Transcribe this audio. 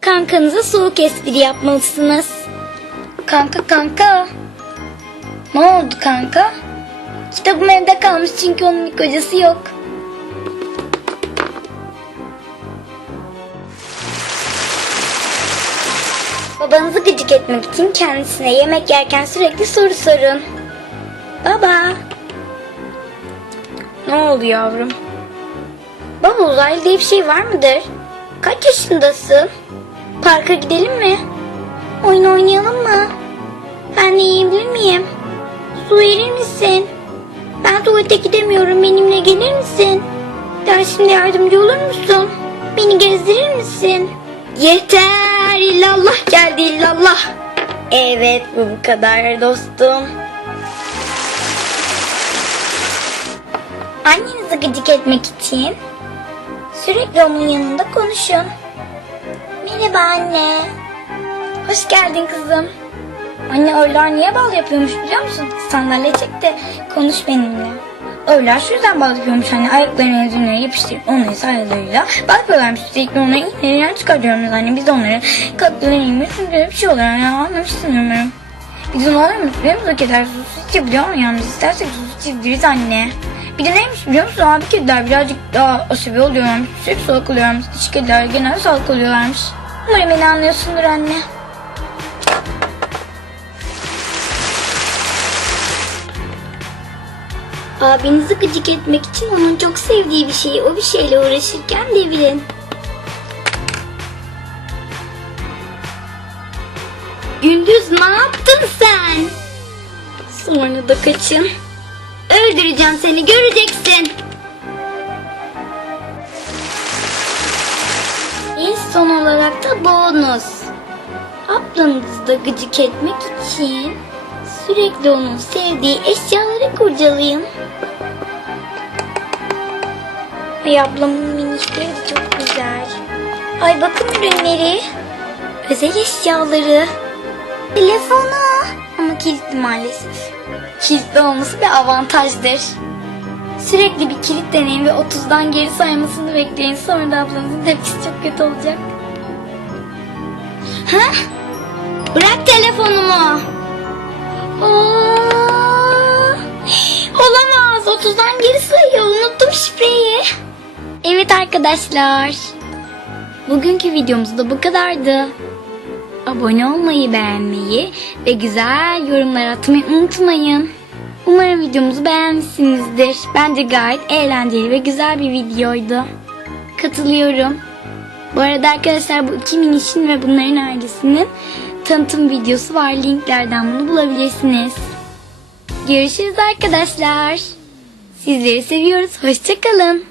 Kankanıza soğuk espri yapmalısınız. Kanka kanka. Ne oldu kanka? Kitabım evde kalmış çünkü onun bir kocası yok. Babanızı gıcık etmek için kendisine yemek yerken sürekli soru sorun. Baba. Ne oldu yavrum? Baba uzaylı diye bir şey var mıdır? Kaç yaşındasın? Parka gidelim mi? Oyun oynayalım mı? Ben de yiyebilir miyim? Su verir misin? Ben tuvalete gidemiyorum. Benimle gelir misin? Dersimde yardımcı olur musun? Beni gezdirir misin? Yeter illallah geldi illallah. Evet bu bu kadar dostum. Annenizi gıcık etmek için sürekli onun yanında konuşun. Merhaba anne. Hoş geldin kızım. Anne öğler niye bal yapıyormuş biliyor musun? Sandalye çek de konuş benimle. Öğler şu yüzden bal yapıyormuş anne. Ayaklarını yüzüne yapıştırıp onları sayılarıyla bal yapıyorlarmış. Sürekli onları iğnelerinden çıkartıyoruz anne. Biz onları katlarına yemiyoruz. Böyle bir şey olur yani anlamışsın umarım. Biz mıyız biliyor musun? Keder biliyor musun? Yani biz istersek susuz içebiliriz anne. Bir de neymiş biliyor musun? Abi kediler birazcık daha asabi oluyorlarmış. Sürekli salak oluyorlarmış. Dişi kediler genelde salak oluyorlarmış. Umarım beni anlıyorsundur anne. Abinizi gıcık etmek için onun çok sevdiği bir şeyi o bir şeyle uğraşırken devirin. Gündüz ne yaptın sen? Sonra da kaçın. Öldüreceğim seni göreceksin. En son olarak da bonus. Ablanızı da gıcık etmek için sürekli onun sevdiği eşyaları kurcalayın. Ay ablamın minikleri de çok güzel. Ay bakım ürünleri. Özel eşyaları. Telefonu. Maalesef. Kilitli olması bir avantajdır. Sürekli bir kilit deneyin ve 30'dan geri saymasını bekleyin. Sonra da ablanızın tepkisi çok kötü olacak. Ha? Bırak telefonumu. Aa, olamaz. 30'dan geri sayıyor. Unuttum şifreyi. Evet arkadaşlar. Bugünkü videomuz da bu kadardı. Abone olmayı, beğenmeyi ve güzel yorumlar atmayı unutmayın. Umarım videomuzu beğenmişsinizdir. Bence gayet eğlenceli ve güzel bir videoydu. Katılıyorum. Bu arada arkadaşlar bu iki minişin ve bunların ailesinin tanıtım videosu var. Linklerden bunu bulabilirsiniz. Görüşürüz arkadaşlar. Sizleri seviyoruz. Hoşçakalın.